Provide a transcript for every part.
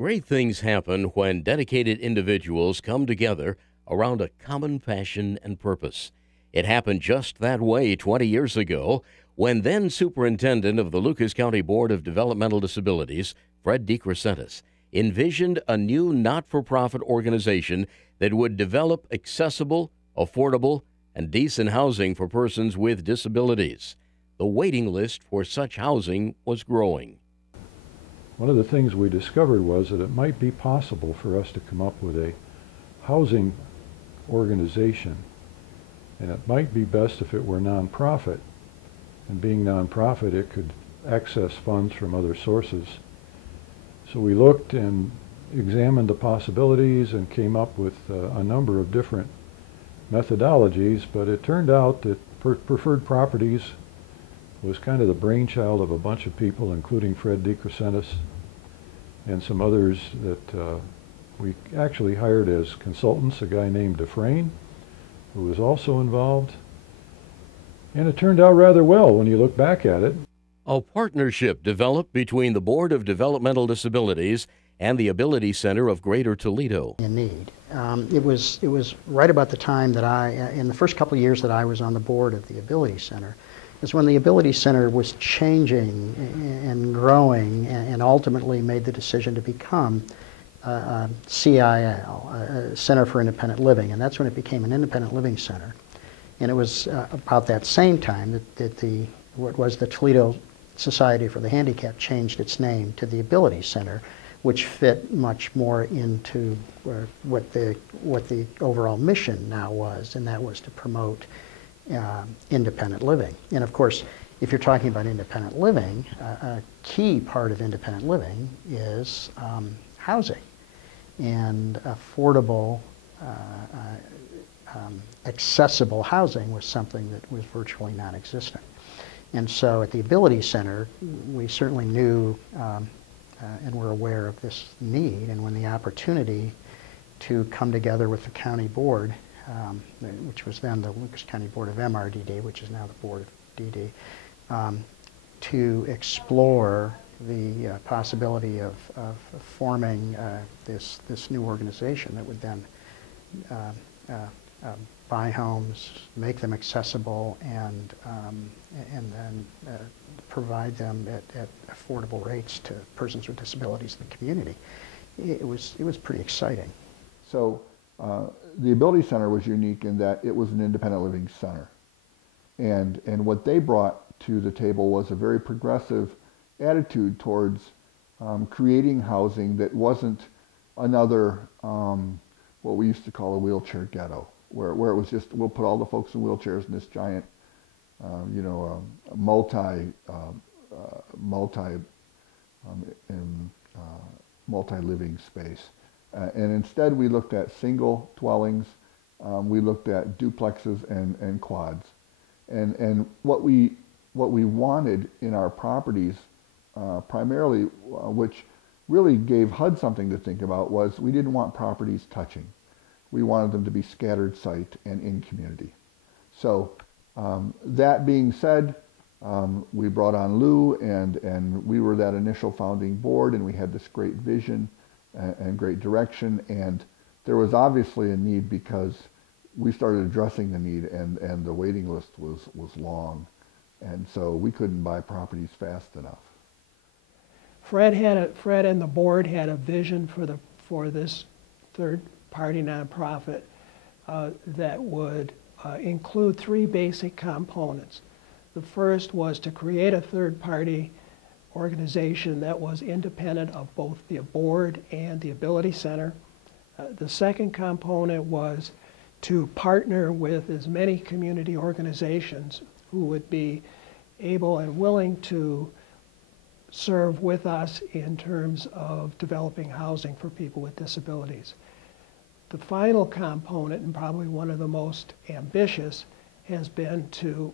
Great things happen when dedicated individuals come together around a common passion and purpose. It happened just that way 20 years ago when then Superintendent of the Lucas County Board of Developmental Disabilities, Fred DeCrescentis, envisioned a new not-for-profit organization that would develop accessible, affordable, and decent housing for persons with disabilities. The waiting list for such housing was growing. One of the things we discovered was that it might be possible for us to come up with a housing organization, and it might be best if it were nonprofit. And being nonprofit, it could access funds from other sources. So we looked and examined the possibilities and came up with a number of different methodologies, but it turned out that Preferred Properties was kind of the brainchild of a bunch of people, including Fred DeCrescentis and some others that we actually hired as consultants, a guy named Dufresne, who was also involved. And it turned out rather well when you look back at it. A partnership developed between the Board of Developmental Disabilities and the Ability Center of Greater Toledo. In need. It was right about the time that in the first couple of years that I was on the board of the Ability Center, is when the Ability Center was changing and growing and ultimately made the decision to become CIL, a Center for Independent Living, and that's when it became an independent living center. And it was about that same time that what was the Toledo Society for the Handicapped changed its name to the Ability Center, which fit much more into what the overall mission now was, and that was to promote independent living. And of course, if you're talking about independent living, a key part of independent living is housing, and affordable, accessible housing was something that was virtually non-existent. And so at the Ability Center, we certainly knew and were aware of this need, and when the opportunity to come together with the county board, which was then the Lucas County Board of MRDD, which is now the Board of DD, to explore the possibility of forming this new organization that would then buy homes, make them accessible, and then provide them at affordable rates to persons with disabilities in the community. It was pretty exciting. So the Ability Center was unique in that it was an independent living center. And what they brought to the table was a very progressive attitude towards creating housing that wasn't another, what we used to call a wheelchair ghetto, where it was just, we'll put all the folks in wheelchairs in this giant, multi-living space. And instead we looked at single dwellings, we looked at duplexes and quads. And what we wanted in our properties, primarily, which really gave HUD something to think about, was we didn't want properties touching. We wanted them to be scattered site and in community. So that being said, we brought on Lou, and we were that initial founding board, and we had this great vision and great direction, and there was obviously a need because we started addressing the need, and the waiting list was long, and so we couldn't buy properties fast enough. Fred and the board had a vision for this third-party nonprofit that would include three basic components. The first was to create a third-party organization that was independent of both the board and the Ability Center. The second component was to partner with as many community organizations who would be able and willing to serve with us in terms of developing housing for people with disabilities. The final component, and probably one of the most ambitious, has been to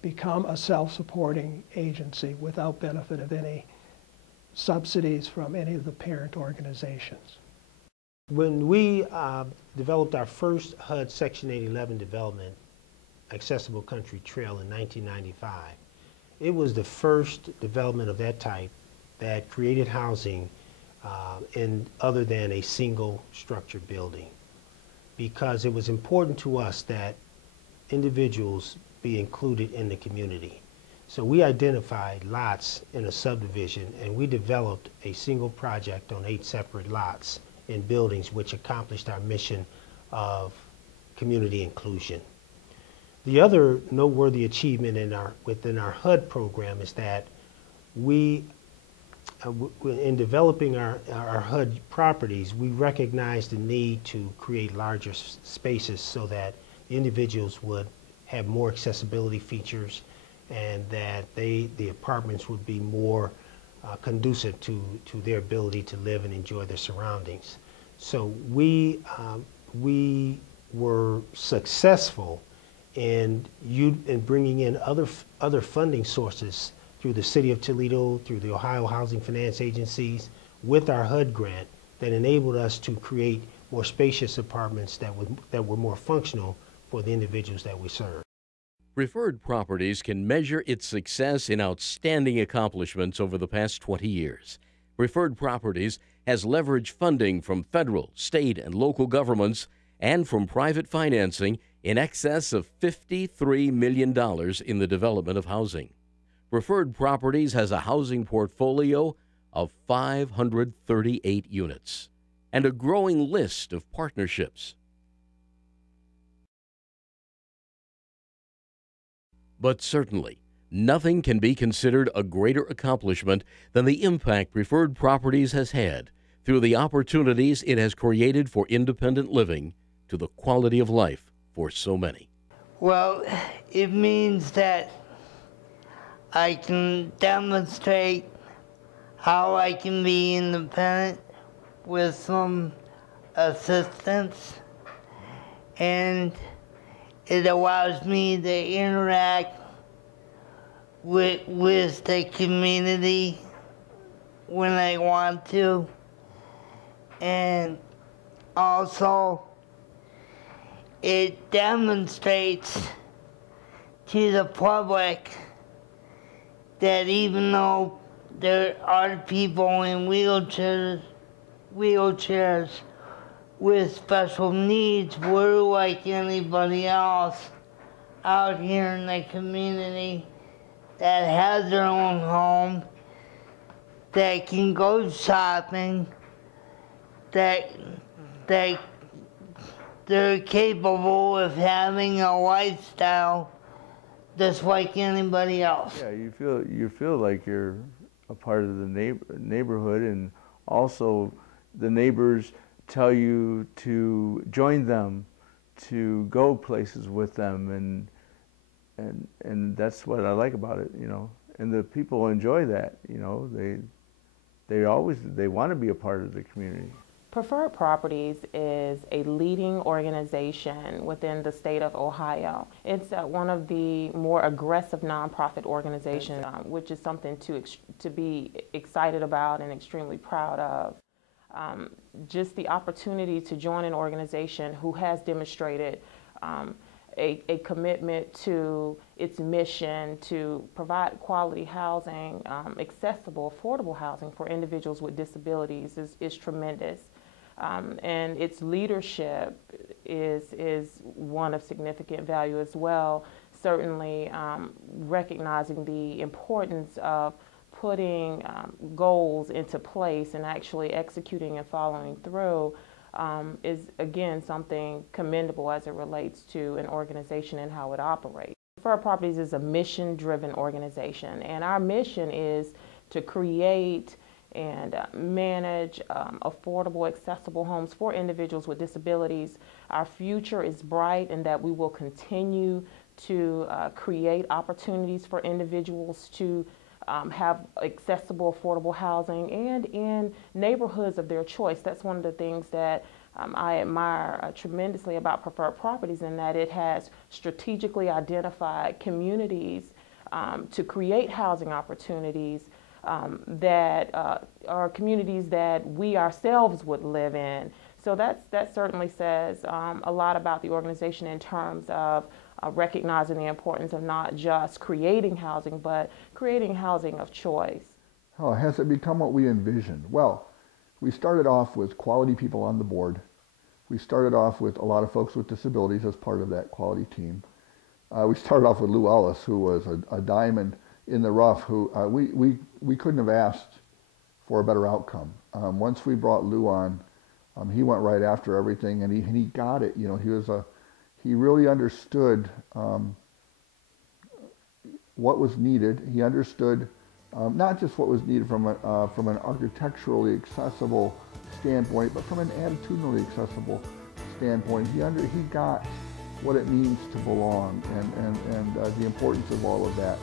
become a self-supporting agency without benefit of any subsidies from any of the parent organizations. When we developed our first HUD Section 811 development, Accessible Country Trail, in 1995, it was the first development of that type that created housing in other than a single structure building, because it was important to us that individuals be included in the community. So we identified lots in a subdivision, and we developed a single project on 8 separate lots in buildings, which accomplished our mission of community inclusion. The other noteworthy achievement within our HUD program is that we, in developing our HUD properties, we recognized the need to create larger spaces so that individuals would have more accessibility features, and that the apartments would be more conducive to their ability to live and enjoy their surroundings. So we were successful in bringing in other funding sources through the City of Toledo, through the Ohio Housing Finance Agencies, with our HUD grant, that enabled us to create more spacious apartments that were more functional for the individuals that we serve. Preferred Properties can measure its success in outstanding accomplishments over the past 20 years. Preferred Properties has leveraged funding from federal, state, and local governments and from private financing in excess of $53 million in the development of housing. Preferred Properties has a housing portfolio of 538 units and a growing list of partnerships. But certainly, nothing can be considered a greater accomplishment than the impact Preferred Properties has had through the opportunities it has created for independent living to the quality of life for so many. Well, it means that I can demonstrate how I can be independent with some assistance, and it allows me to interact with the community when I want to, and also it demonstrates to the public that even though there are people in wheelchairs with special needs, we're like anybody else out here in the community that has their own home, that can go shopping, that they're capable of having a lifestyle just like anybody else. Yeah, you feel like you're a part of the neighborhood, and also the neighbors tell you to join them, to go places with them, and that's what I like about it, you know. And the people enjoy that, you know. They want to be a part of the community. Preferred Properties is a leading organization within the state of Ohio. It's one of the more aggressive nonprofit organizations, which is something to be excited about and extremely proud of. Just the opportunity to join an organization who has demonstrated a commitment to its mission to provide quality housing, accessible, affordable housing for individuals with disabilities is tremendous. And its leadership is one of significant value as well, certainly recognizing the importance of putting goals into place and actually executing and following through is, again, something commendable as it relates to an organization and how it operates. Preferred Properties is a mission-driven organization, and our mission is to create and manage affordable, accessible homes for individuals with disabilities. Our future is bright in that we will continue to create opportunities for individuals to have accessible, affordable housing and in neighborhoods of their choice. That's one of the things that I admire tremendously about Preferred Properties, in that it has strategically identified communities to create housing opportunities that are communities that we ourselves would live in. So that certainly says a lot about the organization in terms of recognizing the importance of not just creating housing, but creating housing of choice. Oh, has it become what we envisioned? Well, we started off with quality people on the board. We started off with a lot of folks with disabilities as part of that quality team. We started off with Lou Ellis, who was a diamond in the rough, who we couldn't have asked for a better outcome. Once we brought Lou on, he went right after everything, and he got it. You know, he really understood what was needed. He understood not just what was needed from an architecturally accessible standpoint, but from an attitudinally accessible standpoint. He got what it means to belong and the importance of all of that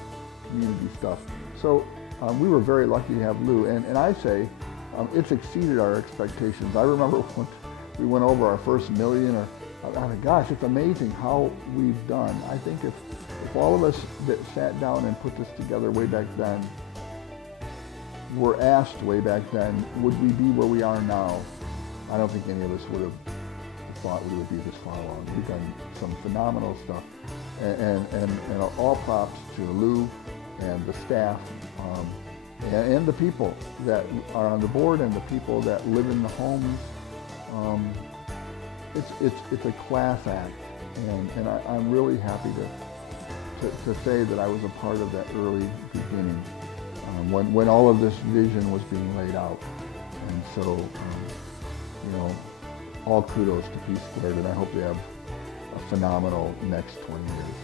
community stuff. So we were very lucky to have Lou, and I say it's exceeded our expectations. I remember when we went over our first million, I mean, gosh, it's amazing how we've done. I think if all of us that sat down and put this together way back then were asked way back then, would we be where we are now? I don't think any of us would have thought we would be this far along. We've done some phenomenal stuff, and all props to Lou and the staff and the people that are on the board and the people that live in the homes. It's a class act, and I'm really happy to say that I was a part of that early beginning when all of this vision was being laid out. And so, you know, all kudos to P Squared, and I hope they have a phenomenal next 20 years.